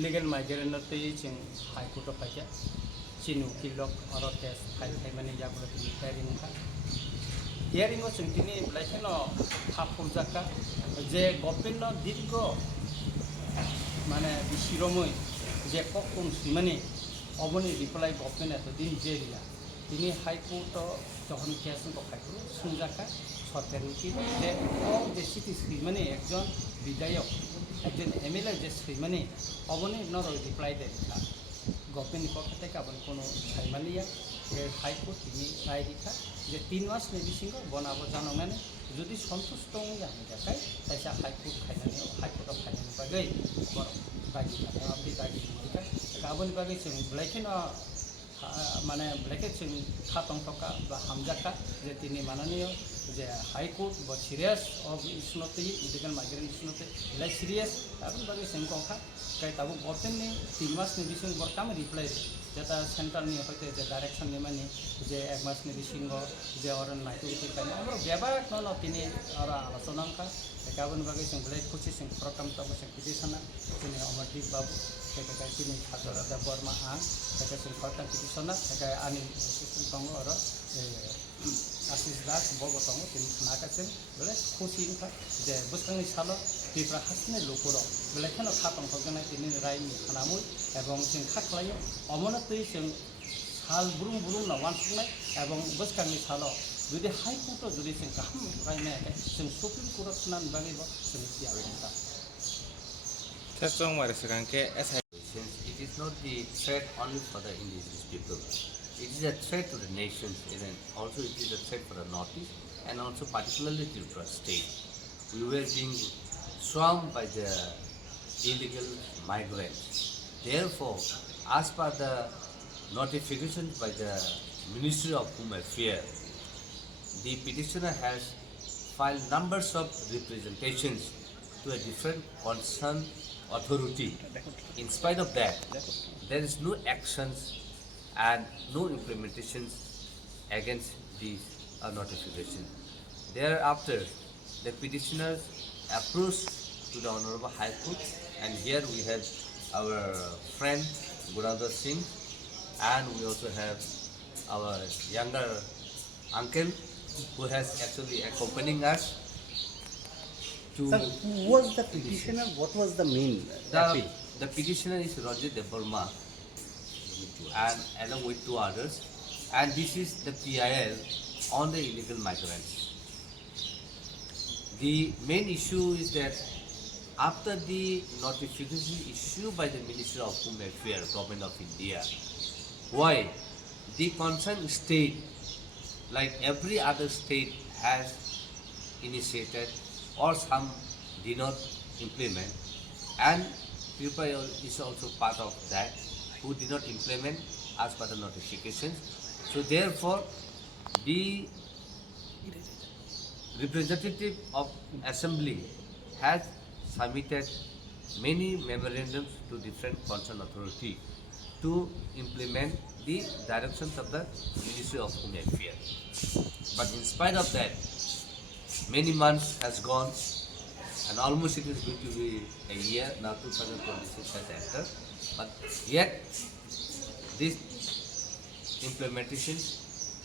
illegal migrant te ching high court of Paya, Chinu Kilok or test Hapaimani Yabrati hearing. Hearing was in Tini, like Hapuzaka, the Gopino did go. Mana Bishiromoi, the Cockums money, Oboni reply Gopin at the Dingeria. Tini High Court of John Casson of Haiku, Sunjaka, Soteruki, all the city's money, John Bidayo. Again, Emila just free money. Oboni not reply that Gopin Kokateka, Boncono, Haimania, the High Court, Raida, the Tinuas, the Bisingo, Bonavozano man, do this Stone Yakai, as a High Court, High Court of Haimani Bagay, Carbon Baggage in Blacken or Mana Blackets in Haphang Tmo Hamjaka, the Tini Mananio, the High Court, but serious of it's not the illegal migrant is not less serious. Carbon Baggage in Conca, Kaitabu Botany, Timas Nedition, what come reply that are central near the direction Yemani, the Agmas Bisingo, the Oran Night, number of Gaba, no, not in or Sonanka, the Carbon Baggage and Blake Coaches in Program Thomas and Petitioner, in our deep babu, the Burma Ang, the important petitioner, the Annie Tongo or Assist that, Bogotongo, in Nakasin, Kusin, the Buscani Salo, Tipra Hasne Lukuro, the Lekan of Haphang organized in Rai Hanamu, Abong Sin Haklayo, Omonation, Hal Brum Brum, once night, Abong Buscani Salo, with the High Court of Jurisdiction, Raimaka, some Supreme Court of Nan Bagibo, Silia. It is not the threat only for the indigenous people. It is a threat to the nations, and also it is a threat for the Northeast, and also particularly to the state. We were being swarmed by the illegal migrants. Therefore, as per the notification by the Ministry of Home Affairs, the petitioner has filed numbers of representations to a different concerned authority. In spite of that, there is no actions and no implementations against these notifications. Thereafter, the petitioners approached to the Honorable High Court, and here we have our friend Gurada Singh, and we also have our younger uncle who has actually accompanying us. Sir, who was the petitioner? What was the main appeal? The petitioner is Roger Deborma, and along with two others, and this is the PIL on the illegal migrants. The main issue is that after the notification issued by the Ministry of Home Affairs, Government of India, why the concerned state, like every other state, has initiated or some did not implement, and Khumpui is also part of that, who did not implement as per the notifications. So therefore, the representative of assembly has submitted many memorandums to different concerned authority to implement the directions of the Ministry of Home Affairs. But in spite of that, many months has gone, and almost it is going to be a year now. 2026 has entered, but yet this implementation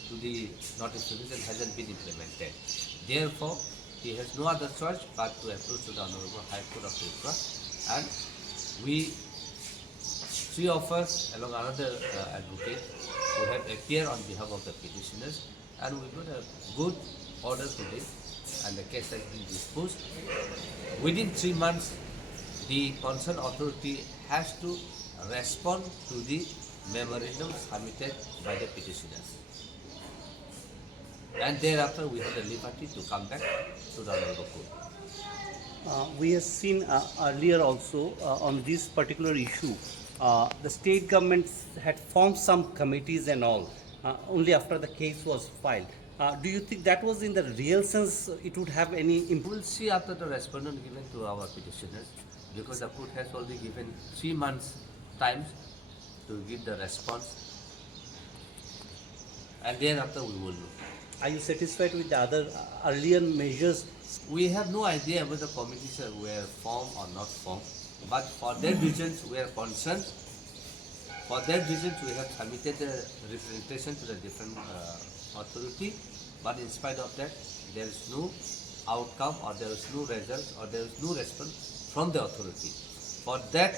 to the notification hasn't been implemented. Therefore, he has no other choice but to approach to the Honorable High Court of Tripura, and we, three of us along another advocate, who have appeared on behalf of the petitioners, and we got a good order today, and the case has been disposed. Within 3 months, the concerned authority has to respond to the memorandum submitted by the petitioners. And thereafter, we have the liberty to come back to the Honorable Court. We have seen earlier also on this particular issue, the state governments had formed some committees and all, only after the case was filed. Do you think that was in the real sense it would have any impact? We will see after the respondent given to our petitioners, because the court has already given 3 months time to give the response, and thereafter we will know. Are you satisfied with the other earlier measures? We have no idea whether the committees were formed or not formed. But for that reasons we are concerned. For that reasons we have submitted the representation to the different authority. But in spite of that, there is no outcome, or there is no result, or there is no response from the authority. For that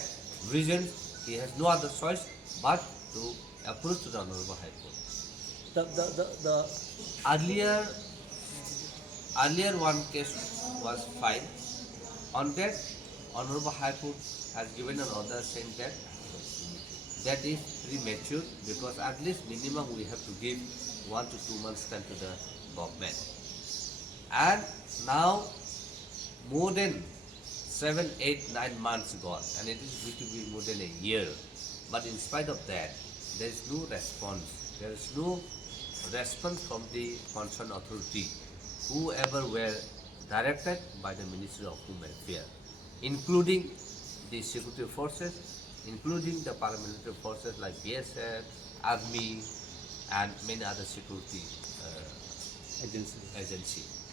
reason, he has no other choice but to approach to the Honorable High Court. The Earlier one case was filed. On that, Honorable High Court has given an order saying that that is premature, because at least minimum we have to give 1 to 2 months time to the government. And now more than 7, 8, 9 months gone, and it is going to be more than a year. But in spite of that, there is no response. There is no response from the concerned authority, whoever were directed by the Ministry of Home Affairs, including the security forces, including the paramilitary forces like BSF, Army, and many other security agencies.